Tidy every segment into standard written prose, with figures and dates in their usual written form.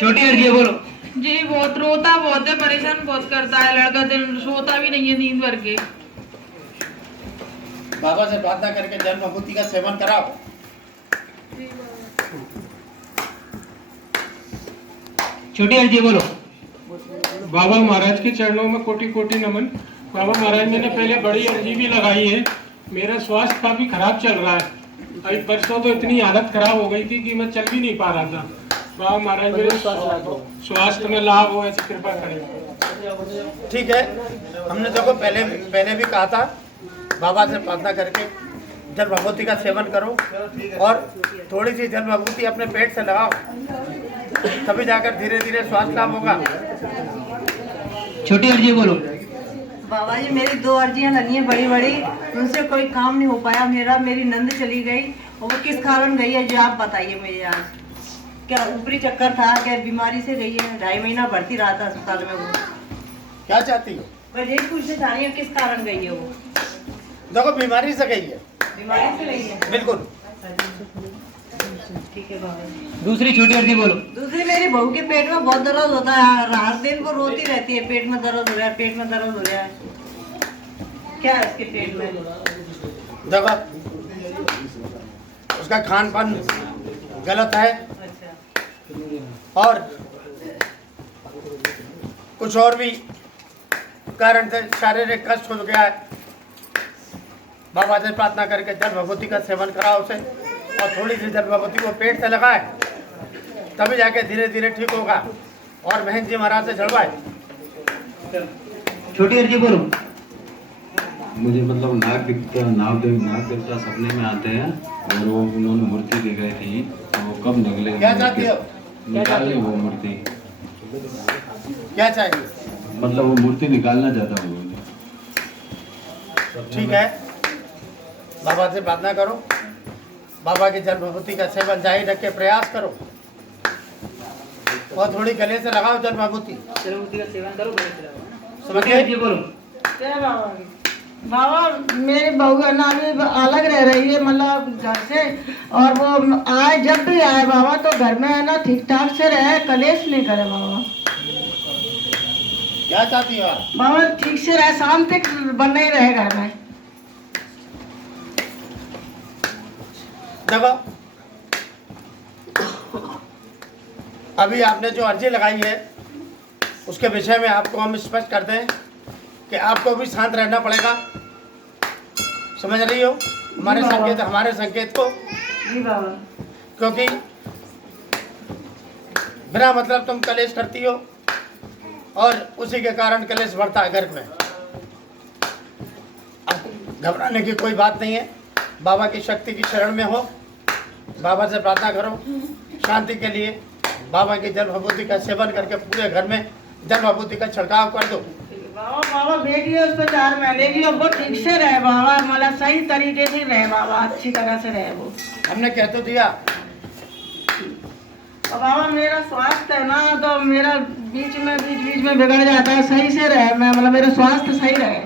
छोटी अर्जी है, बोलो। जी बहुत रोता बहुत है, परेशान बहुत करता है लड़का, दिन सोता भी नहीं है नींद भर के। बाबा से प्रार्थना करके जल विभूति का सेवन कराओ। छोटी अर्जी है, बोलो। बाबा महाराज के चरणों में कोटि कोटि नमन। बाबा महाराज मैंने पहले बड़ी अर्जी भी लगाई है। मेरा स्वास्थ्य काफी खराब चल रहा है। अभी परसों तो इतनी हालत खराब हो गई थी कि मैं चल भी नहीं पा रहा था। बाबा महाराज मेरे स्वास्थ्य में लाभ हो, ऐसी कृपा करें। ठीक है, हमने देखो पहले भी कहा था बाबा से प्रार्थना करके जल विभूति का सेवन करो और थोड़ी सी जल विभूति अपने पेट से लगाओ, तभी जाकर धीरे धीरे स्वास्थ्य लाभ होगा। छोटी अर्जी है, बोलो। बाबा जी मेरी 2 अर्जियां लगी हैं बड़ी बड़ी, उनसे कोई काम नहीं हो पाया मेरा। मेरी नंद चली गई और वो किस कारण गई है जो आप बताइए मुझे। आज क्या ऊपरी चक्कर था, क्या बीमारी से गई है? 2.5 महीना भर्ती रहा था अस्पताल में वो। क्या चाहती हो? मैं यही पूछना चाह रही हूँ किस कारण गई है वो। देखो बीमारी से गई है, बीमारी से गई है। बिल्कुल। ठीक है बाबा जी। दूसरी छोटी अर्जी बोलो। दूसरी मेरी बहू के पेट में बहुत दर्द होता है, रात दिन वो रोती रहती है, पेट में दर्द हो रहा है, पेट में दर्द हो रहा है। क्या है उसके पेट में? देखो उसका खान पान गलत है अच्छा। और कुछ और भी कारण से शारीरिक कष्ट हो गया है। बाबा से प्रार्थना करके जल विभूति का सेवन कराओ उसे और थोड़ी सी जल विभूति को पेट से लगाए, तभी जाके धीरे धीरे ठीक होगा। और बहन जी महाराज से झड़वाए। छोटी अर्जी बोलो। मुझे मतलब नाग देवता सपने में आते हैं और वो उन्होंने मूर्ति दिखाई थी, तो वो कब निकले? क्या चाहती हो? निकाले वो मूर्ति। क्या चाहिए? मतलब वो मूर्ति निकालना चाहता हूँ। ठीक है, बाबा से प्रार्थना करो, बाबा की जल विभूति का सेवन जारी रख के प्रयास करो और थोड़ी गले से लगाओ जल विभूति। जल विभूति का सेवन करो, गले से लगाओ। समझ छोटी गए? अर्जी बोलो। क्या बाबा? बाबा मेरी बहू है ना अभी अलग रह रही है मतलब घर से, और वो आए जब भी आए बाबा तो घर में है ना ठीक ठाक से रहे, कलेश नहीं करे बाबा। क्या चाहती हो आप? बाबा ठीक से रहे, शांति बने ही रहे घर में। देखो अभी आपने जो अर्जी लगाई है उसके विषय में आपको हम स्पष्ट करते हैं कि आपको भी शांत रहना पड़ेगा। समझ रही हो हमारे संकेत को? जी बाबा। क्योंकि बिना मतलब तुम कलेश करती हो और उसी के कारण कलेश बढ़ता है घर में। अब घबराने की कोई बात नहीं है, बाबा की शक्ति की शरण में हो, बाबा से प्रार्थना करो शांति के लिए। बाबा की जल विभूति का सेवन करके पूरे घर में जल विभूति का छिड़काव कर दो। बाबा बाबा बेटी है उसको 4 महीने की, अब वो ठीक से रहे बाबा, मतलब सही तरीके से रहे बाबा, अच्छी तरह से रहे वो। हमने कह तो दिया। और बाबा मेरा स्वास्थ्य है ना तो मेरा बीच में बिगड़ जाता है, सही से रहे, मैं मतलब मेरा स्वास्थ्य सही रहे।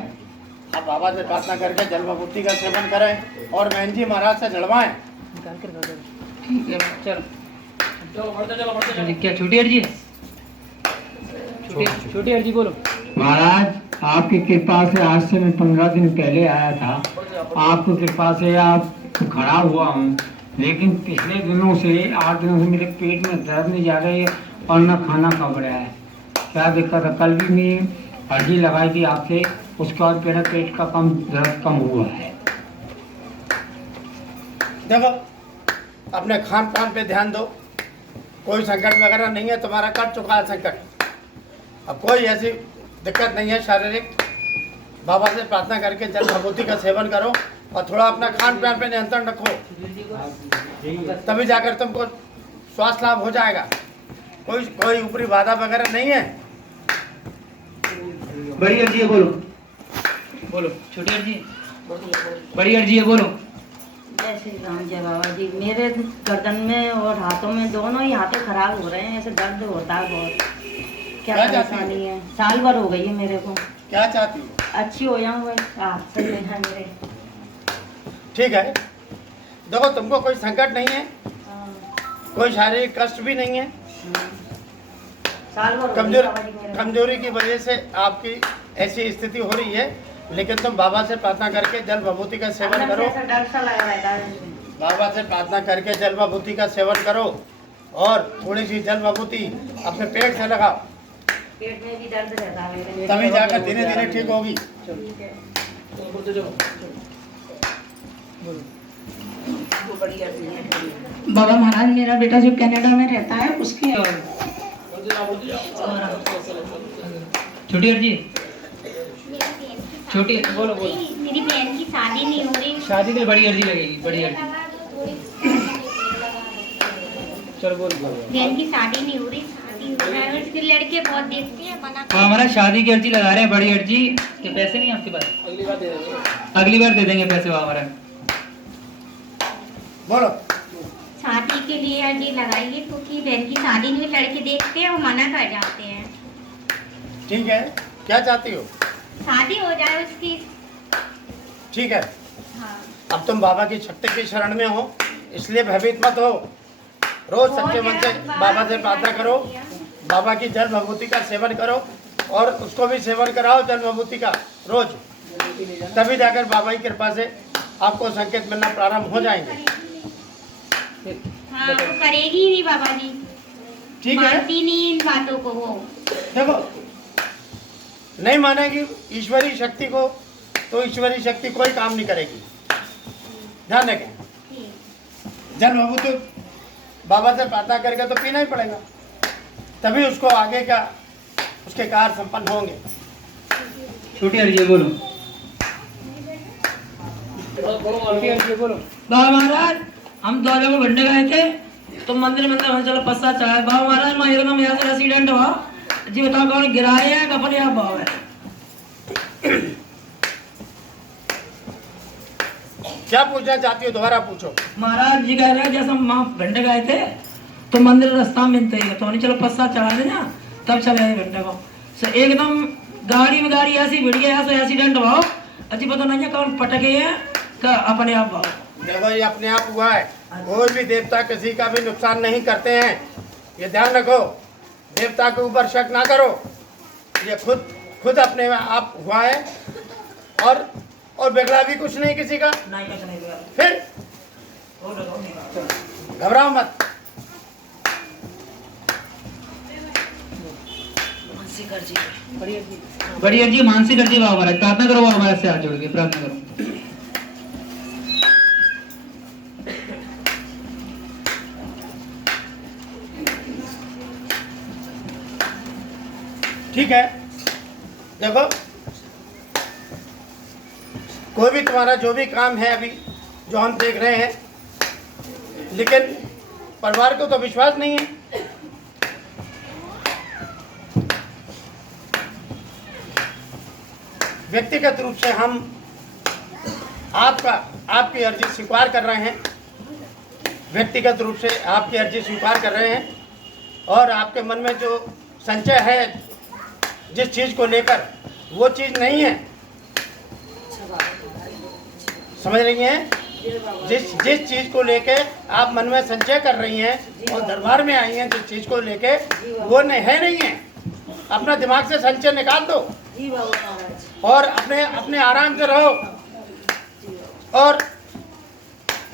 आप बाबा से प्रार्थना करके जल विभूति का सेवन करें और बहन जी महाराज से झड़वाएं। ठीक है चलो क्या छोटी अर्जी है? छोटी अर्जी बोलो। महाराज आपकी कृपा से आज से मैं 15 दिन पहले आया था, आपकी कृपा से आप खड़ा हुआ हूँ, लेकिन पिछले दिनों से 8 दिनों से मेरे पेट में दर्द नहीं जा रही है और न खाना खा रहा है। क्या दिक्कत है? कल भी मैं अर्जी लगाई थी आपसे, उसके बाद मेरा पेट का दर्द कम हुआ है। देखो अपने खान पान पे ध्यान दो, कोई संकट वगैरह नहीं है, तुम्हारा कट चुका है संकट, अब कोई ऐसी दिक्कत नहीं है शारीरिक। बाबा से प्रार्थना करके जल विभूति का सेवन करो और थोड़ा अपना खान पान पे नियंत्रण रखो, तभी जाकर तुमको स्वास्थ्य लाभ हो जाएगा। कोई ऊपरी बाधा वगैरह नहीं है। बड़ी अर्जी है, बोलो। बोलो छोटी अर्जी है, बड़ी अर्जी है, बोलो। जय श्री राम। जय बाबा जी। मेरे गर्दन में और हाथों में, दोनों ही हाथों खराब हो रहे हैं, ऐसे दर्द होता है बहुत। क्या परेशानी है? साल भर हो गई है मेरे को। क्या चाहती हो? अच्छी हो जाऊँ बस, सही है मेरे। ठीक है, देखो तुमको कोई संकट नहीं है, हाँ। कोई शारीरिक कष्ट भी नहीं है, साल भर हो गई कमजोर बाबा जी मेरे। कमजोरी की वजह से आपकी ऐसी स्थिति हो रही है, लेकिन तुम बाबा से प्रार्थना करके जल भभूति का सेवन अंदर से करो। ऐसा डर सा लगा रहता है उसमें। बाबा से प्रार्थना करके जल भभूति का सेवन करो और थोड़ी सी जल भभूति अपने पेट से लगाओ, पेट में भी दर्द रहता है मेरे। तभी जाकर धीरे धीरे ठीक होगी। ठीक है। बाबा महाराज मेरा बेटा जो कनाडा में रहता है उसकी छोटी अर्जी छोटी बोलो बोलो। मेरी बहन की शादी नहीं हो रही। शादी के लिए बड़ी अर्जी लगेगी, बड़ी अर्जी। चलो बोल बोलो। बहन की शादी नहीं हो रही, शादी हो रहा है, उसके लड़के बहुत देखते हैं, मना हाँ, हमारा शादी की अर्जी लगा रहे हैं, बड़ी अर्जी के पैसे नहीं है आपके पास? अगली बार दे देंगे पैसे हमारा। बोलो। शादी के लिए अर्जी लगाइए क्योंकि बहन की शादी नहीं हुई, लड़के देखते हैं और मना कर जाते हैं। ठीक है, क्या चाहती हो? शादी हो जाए उसकी। ठीक है, हाँ। अब तुम बाबा की शक्ति की शरण में हो, इसलिए भयभीत मत हो। रोज सच्चे मन से बाबा से प्रार्थना करो, बाबा की जल भभूति का सेवन करो और उसको भी सेवन कराओ जल भभूति का रोज, तभी जाकर बाबा की कृपा से आपको संकेत मिलना प्रारंभ हो जाएंगे। हाँ, वो करेगी ही बाबा जी। ठीक है, मानती नहीं इन बातों को वो। देखो नहीं मानेगी ईश्वरीय शक्ति को तो ईश्वरीय शक्ति कोई काम नहीं करेगी। ध्यान रखें, जल भभूति बाबा से प्रार्थना करके तो पीना ही पड़ेगा, तभी उसको आगे का उसके कार्य संपन्न होंगे। छोटी अर्जी बोलो। छोटी अर्जी बोलो। बाबा महाराज हम दो जगह घूमने गए थे तो मंदिर में हम चलो पस्सा चढ़ाए। बाबा महाराज मैं एकदम यहाँ से एक्सीडेंट हुआ जी, बताओ कौन गिराए हैं कपड़े आप भाव है। क्या पूछना चाहती हो, दोबारा पूछो। महाराज जी कह रहे हैं जैसे हम वहाँ घंटे गए थे तो मंदिर रास्ता में मिलते ही तो नहीं चलो पस्सा चढ़ा देना, तब चले गए घंटे को। सो एकदम गाड़ी ऐसी भिड़ गया ऐसा एक्सीडेंट हुआ, अजी पता नहीं है कौन पटके हैं का अपने आप भाव। देखो ये अपने आप हुआ है, कोई भी देवता किसी का भी नुकसान नहीं करते हैं, ये ध्यान रखो। देवता के ऊपर शक ना करो, ये खुद अपने आप हुआ है और बिगड़ा भी कुछ नहीं किसी का। नहीं कुछ नहीं हुआ। फिर और लगाओ नहीं। घबराओ मत। बड़ी अर्जी मानसिक अर्जी बाबा महाराज, प्रार्थना करो बाबा महाराज से हाथ जोड़ के प्रार्थना करो। ठीक है, देखो कोई भी तुम्हारा जो भी काम है अभी जो हम देख रहे हैं, लेकिन परिवार को तो विश्वास नहीं है। व्यक्तिगत रूप से हम आपकी अर्जी स्वीकार कर रहे हैं, व्यक्तिगत रूप से आपकी अर्जी स्वीकार कर रहे हैं और आपके मन में जो संचय है जिस चीज़ को लेकर, वो चीज़ नहीं है। समझ रही हैं? जिस चीज़ को लेके आप मन में संचय कर रही हैं और दरबार में आई हैं, जिस चीज़ को लेके वो नहीं है। अपना दिमाग से संचय निकाल दो और अपने आराम से रहो। और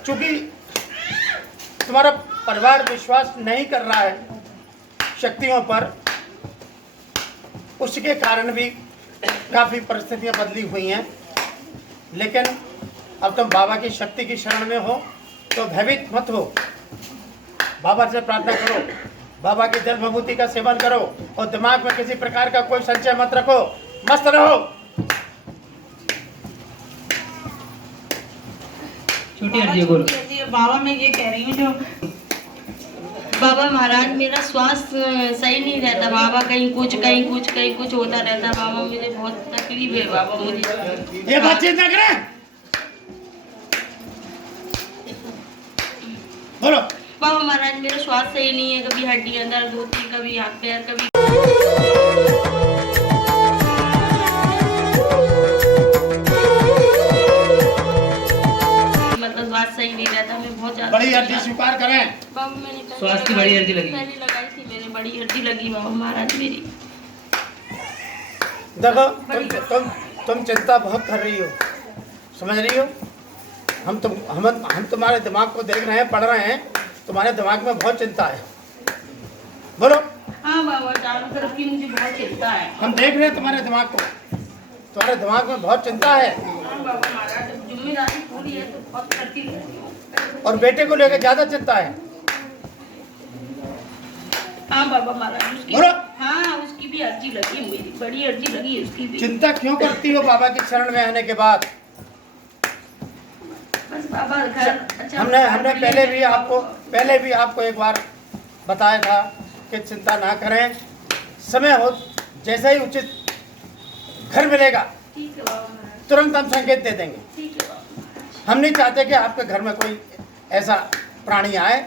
चूंकि तुम्हारा परिवार विश्वास नहीं कर रहा है शक्तियों पर, उसके कारण भी काफ़ी परिस्थितियां बदली हुई हैं, लेकिन अब तुम बाबा की शक्ति की शरण में हो तो भयभीत मत हो। बाबा से प्रार्थना करो, बाबा की जल भभूति का सेवन करो और दिमाग में किसी प्रकार का कोई संचय मत रखो, मस्त रहो। छोटी अर्जी बोलो। बाबा मैं ये कह रही हूँ जो बाबा महाराज मेरा स्वास्थ्य सही नहीं रहता बाबा, कहीं कुछ होता रहता बाबा, मुझे बहुत तकलीफ है बाबा। मुझे ये बातचीत ना करें, बोलो। बाबा महाराज मेरा स्वास्थ्य सही नहीं है, कभी हड्डी दर्द होती, कभी हाथ पैर, कभी मतलब स्वास्थ्य सही नहीं रहता। मैं बहुत बहुत ज्यादा बड़ी अर्जी स्वीकार करें। बाबा मैंने पहले स्वास्थ्य की बड़ी अर्जी लगी। पहले लगाई थी मैंने, बड़ी अर्जी लगी बाबा महाराज मेरी। देखो तुम चिंता बहुत कर रही हो, समझ रही हो। हम तुम्हारे दिमाग को देख रहे हैं, पढ़ रहे हैं, तुम्हारे दिमाग में बहुत चिंता है। बोलो। हाँ बाबा, चारों तरफ की मुझे बहुत चिंता है। हम देख रहे हैं तुम्हारे दिमाग को, तुम्हारे दिमाग में बहुत चिंता है। हाँ बाबा महाराज, जब जिम्मेदारी पूरी है तो बहुत करती रहती हूँ। और बेटे को लेकर ज्यादा चिंता है। हाँ बाबा महाराज, उसकी बोलो। हाँ उसकी भी अर्जी लगी है, मेरी बड़ी अर्जी लगी है उसकी भी। चिंता क्यों करती हो बाबा की शरण में आने के बाद? बस बाबा घर अच्छा। हमने पहले भी आपको एक बार बताया था कि चिंता ना करें, समय हो जैसा ही उचित घर मिलेगा ठीक है बाबा महाराज, तुरंत हम संकेत दे देंगे। ठीक है बाबा महाराज। हम नहीं चाहते कि आपके घर में कोई ऐसा प्राणी आए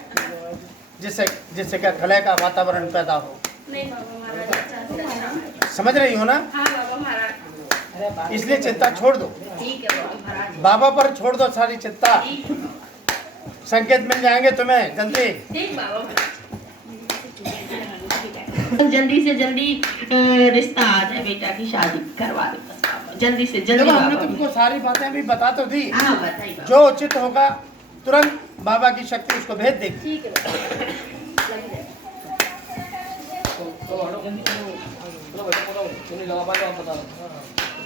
जिससे क्या कलह का वातावरण पैदा हो। नहीं बाबा महाराज, अच्छा समझ रही हो ना? हाँ बाबा महाराज, इसलिए चिंता छोड़ दो, ठीक है बाबा महाराज, बाबा पर छोड़ दो सारी चिंता। ठीक है बाबा, संकेत मिल जाएंगे तुम्हें जल्दी। ठीक बाबा महाराज। जल्दी से जल्दी रिश्ता आ जाए, बेटा की शादी करवा दो बस बाबा, जल्दी से जल्दी। देखो हमने बाबा तुमको सारी बातें अभी बता तो दी, हाँ बताइए बाबा। जो उचित होगा तुरंत बाबा की शक्ति उसको भेज देगी। ठीक है बाबा, लग जाए।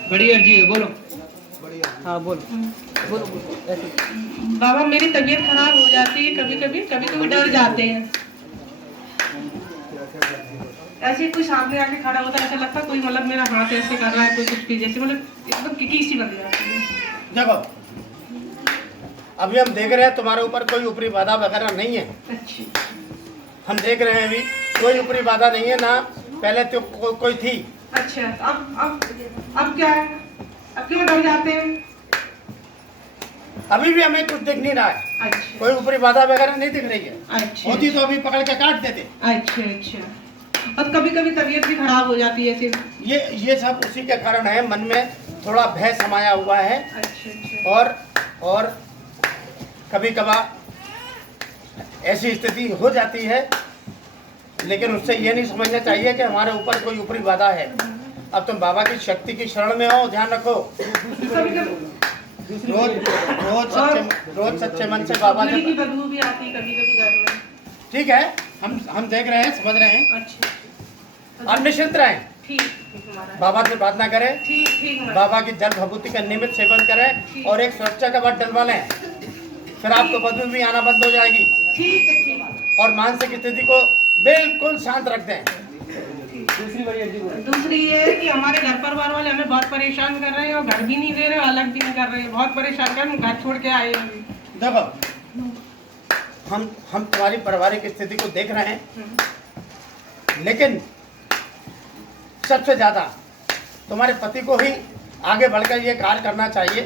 बड़ी अर्जी है, बोलो। हाँ बोलो। बाबा मेरी तबीयत खराब हो जाती है, कभी कभी डर जाते हैं। ऐसे कोई सामने आके खड़ा होता है, ऐसा लगता है कोई मतलब मेरा हाथ ऐसे कर रहा है, कोई कुछ भी, जैसे मतलब एकदम किकी सी बन जाती है। देखो अभी हम देख रहे हैं तुम्हारे ऊपर कोई ऊपरी बाधा वगैरह नहीं है। अच्छी। हम देख रहे हैं अभी कोई ऊपरी बाधा नहीं है ना, पहले तो कोई थी। अच्छा, अब क्या है? अब क्यों डर जाते हैं? अभी भी हमें कुछ दिख नहीं रहा है। अच्छा कोई ऊपरी बाधा वगैरह नहीं दिख रही है। अच्छा होती तो अभी पकड़ के काट देते। अच्छा। और कभी कभी तबीयत भी खराब हो जाती है ऐसे। ये सब उसी के कारण है, मन में थोड़ा भय समाया हुआ है। अच्छा। और कभी कभार ऐसी स्थिति हो जाती है, लेकिन उससे ये नहीं समझना चाहिए कि हमारे ऊपर कोई ऊपरी बाधा है। अब तुम बाबा की शक्ति की शरण में हो, ध्यान रखो। रोज सच्चे मन से बाबा की बदबू भी आती है कभी घर में। ठीक है, हम देख रहे हैं, समझ रहे हैं। अच्छा। आप निश्चिंत रहें, ठीक बाबा से प्रार्थना करें, ठीक बाबा की जल भभूति का नियमित सेवन करें और एक सुरक्षा का बट डलवा लें, फिर आपको बदबू भी आना बंद हो जाएगी। ठीक। और मानसिक स्थिति को बिल्कुल शांत रख दें। दूसरी ये है कि हमारे घर परिवार वाले हमें बहुत परेशान कर रहे हैं और घर भी नहीं दे रहे और अलग भी नहीं कर रहे हैं, बहुत परेशान कर, हम घर छोड़ के आए हैं अभी। देखो हम तुम्हारी पारिवारिक स्थिति को देख रहे हैं, लेकिन सबसे ज्यादा तुम्हारे पति को ही आगे बढ़कर ये कार्य करना चाहिए।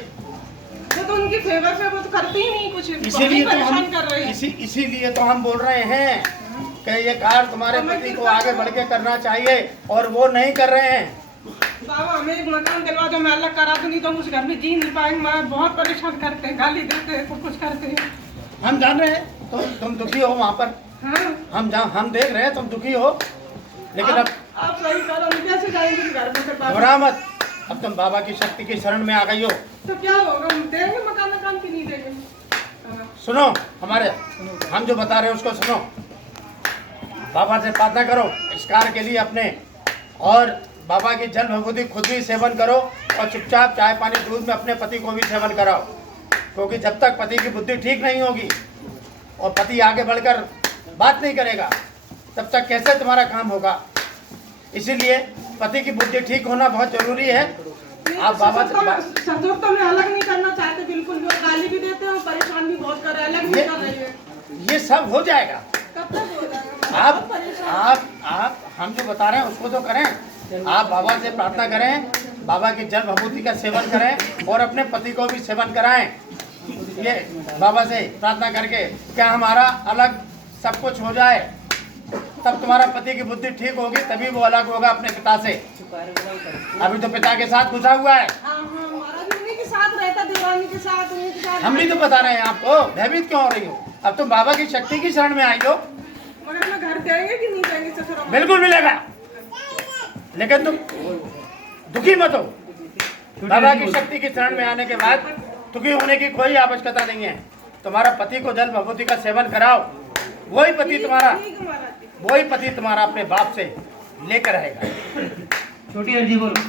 वो तो उनकी फेवर से वो तो करते ही नहीं कुछ, इसीलिए परेशान कर रहे हैं। इसीलिए तो हम बोल रहे हैं कि ये कार्य तुम्हारे पति को आगे बढ़ के करना चाहिए और वो नहीं कर रहे हैं। बाबा हमें एक मकान दिलवा दो, मैं अलग करा दूं, नहीं तो उस घर में जी नहीं पाएंगे। मैं बहुत परेशान करते हैं, गाली देते हैं, कुछ करते हैं। हम जान रहे हैं तुम दुखी हो वहाँ पर। हाँ। हम देख रहे हैं तुम दुखी हो, लेकिन अब आप सही करो, हम कैसे जाएंगे घर में? घबरा मत, अब तुम बाबा की शक्ति की शरण में आ गई हो। तो क्या होगा, हम देंगे मकान की नहीं देंगे? सुनो हम जो बता रहे हैं उसको सुनो। बाबा से प्रार्थना करो इस कार्य के लिए अपने, और बाबा की जल भभूति खुद भी सेवन करो और चुपचाप चाय पानी दूध में अपने पति को भी सेवन कराओ, क्योंकि जब तक पति की बुद्धि ठीक नहीं होगी और पति आगे बढ़कर बात नहीं करेगा तब तक कैसे तुम्हारा काम होगा। इसीलिए पति की बुद्धि ठीक होना बहुत जरूरी है। आप बाबा सचोट तो मैं अलग नहीं करना चाहते बिल्कुल भी, और गाली भी देते हैं और परेशान भी बहुत कर रहे हैं, अलग नहीं कर रही है। ये सब हो जाएगा। कब तक हो जाएगा? आप हम जो बता रहे हैं उसको तो करें। आप बाबा से प्रार्थना करें, बाबा की जल भभूति का सेवन करें और अपने पति को भी सेवन कराएं। ये बाबा से प्रार्थना करके क्या हमारा अलग सब कुछ हो जाए, तब तुम्हारा पति की बुद्धि ठीक होगी, तभी वो अलग होगा अपने पिता से। अभी तो पिता के साथ घुसा हुआ है। हमारा भी उन्हीं के साथ रहता, देवानी के साथ, उन्हीं के साथ। हम भी तो बता रहे हैं आपको, भयभीत क्यों हो रही हो? अब तुम बाबा की शक्ति की शरण में आई हो, मगर मैं घर जाएंगे कि नहीं जाएंगे ससुराल? बिल्कुल मिलेगा, लेकिन तुम दुखी मत हो। बाबा की शक्ति की शरण में आने के बाद दुखी होने की कोई आवश्यकता नहीं है। तुम्हारा पति को जल भभूति का सेवन कराओ, वही पति तुम्हारा अपने बाप से लेकर आएगा। छोटी अर्जी बोलो।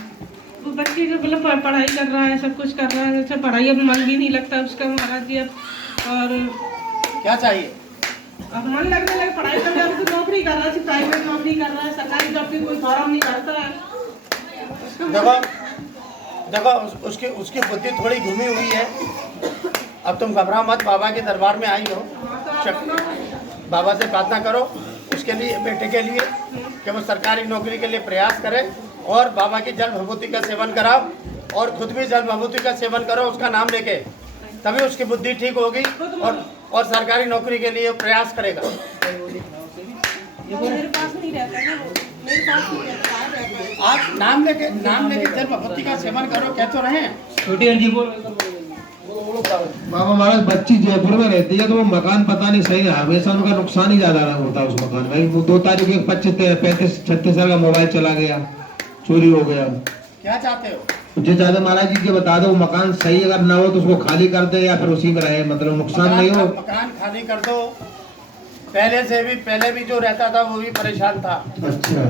वो बच्चे जो मतलब पढ़ाई कर रहा है, सब कुछ कर रहा है, जैसे पढ़ाई अब मन भी नहीं लगता उसका महाराज जी अब। और क्या चाहिए? अब मन लगने लगे, पढ़ाई करने लगे तो नौकरी कर रहा है, प्राइवेट नौकरी कर रहा है, सरकारी जॉब की कोई फॉर्म नहीं भरता है। देखो उसकी बुद्धि थोड़ी घूमी हुई है। अब तुम घबरा मत, बाबा के दरबार में आई हो, बाबा से प्रार्थना करो उसके लिए, बेटे के लिए, कि वो सरकारी नौकरी के लिए प्रयास करे और बाबा की जल भभूति का सेवन कराओ और खुद भी जल भभूति का सेवन करो उसका नाम लेके, तभी उसकी बुद्धि ठीक होगी और सरकारी नौकरी के लिए प्रयास करेगा। मेरे पास नहीं रहता है ना, मेरे पास नहीं रहता है, आप नाम लेके जल भभूति का सेवन करो, कह तो रहे हैं। छोटी अर्जी बोलो। बाबा महाराज बच्ची जयपुर में रहती है तो वो मकान पता नहीं सही है, हमेशा उनका नुकसान ही ज्यादा होता है उस मकान में। वो 2 तारीख को 35-36 का मोबाइल चला गया, चोरी हो गया। क्या चाहते हो? मुझे ज्यादा महाराज जी के बता दो, मकान सही अगर ना हो तो उसको खाली कर दे या फिर उसी में रहे, मतलब नुकसान नहीं हो। मकान खाली कर दो। पहले भी जो रहता था वो भी परेशान था। अच्छा,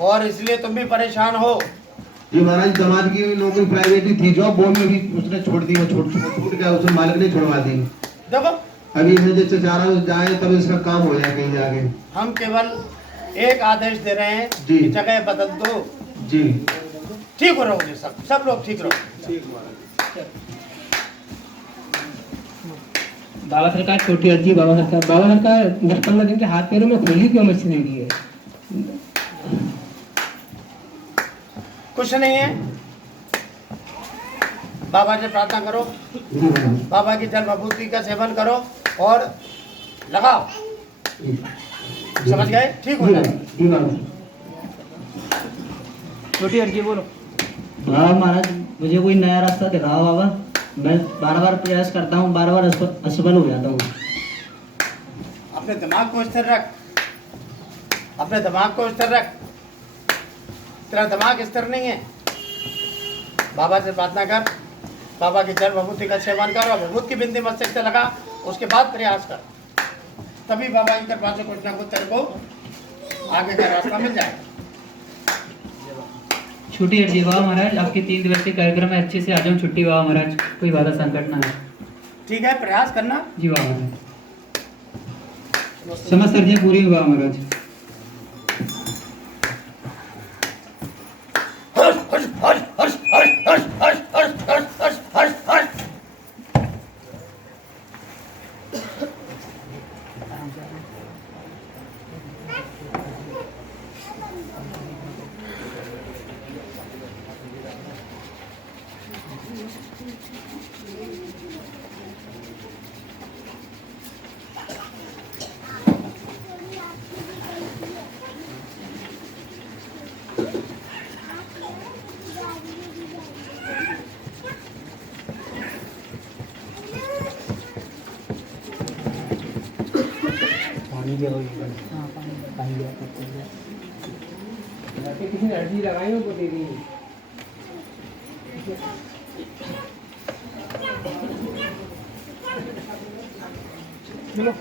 और इसलिए तुम भी परेशान हो। जी महाराज, दामाद की नौकरी प्राइवेट ही थी जॉब, वो में भी उसने छोड़ दी, वो छूट गया, उसने मालिक ने छुड़वा दी। देखो अभी इसने जैसे चाह रहा जाए तब इसका काम हो जाए कहीं जाके। हम केवल एक आदेश दे रहे हैं जी। कि जगह बदल दो जी, ठीक रहोगे, सब लोग ठीक रहो। बाबा सरकार छोटी अर्जी। बाबा सरकार 10-15 दिन के हाथ पैरों में खोली क्यों मशीन दी है? कुछ नहीं है, बाबा से प्रार्थना करो, बाबा की जल भभूति का सेवन करो और लगाओ, समझ गए? ठीक हो जाएगा। छोटी अर्जी बोलो। बाबा महाराज मुझे कोई नया रास्ता दिखाओ बाबा, मैं बार प्रयास करता हूँ, बार असफल हो जाता हूँ। अपने दिमाग को स्थिर रख, अपने दिमाग को स्थिर रख। तेरा दिमाग स्थिर नहीं है। बाबा से प्रार्थना कर, बाबा की जल भभूति का सेवन कर और भभूत की बिंदी मस्तक से लगा, उसके बाद प्रयास कर, तभी बाबा की कृपा से कुछ ना कुछ तेरे को आगे का रास्ता मिल जाएगा। छोटी अर्जी। बाबा महाराज आपके 3 दिवसीय कार्यक्रम में अच्छे से आ जाऊँ, छुट्टी बाबा महाराज, कोई बाधा संकट ना है। ठीक है, प्रयास करना। जी बाबा महाराज, समस्त अर्जियाँ पूरी हुई बाबा महाराज। हर्ष हर्ष हर्ष हर्ष हर्ष हर्ष हर्ष हर्ष हर्ष हर्ष हर्ष हर्ष। किसी ने अर्जी लगाई हो तो दे दी। चलो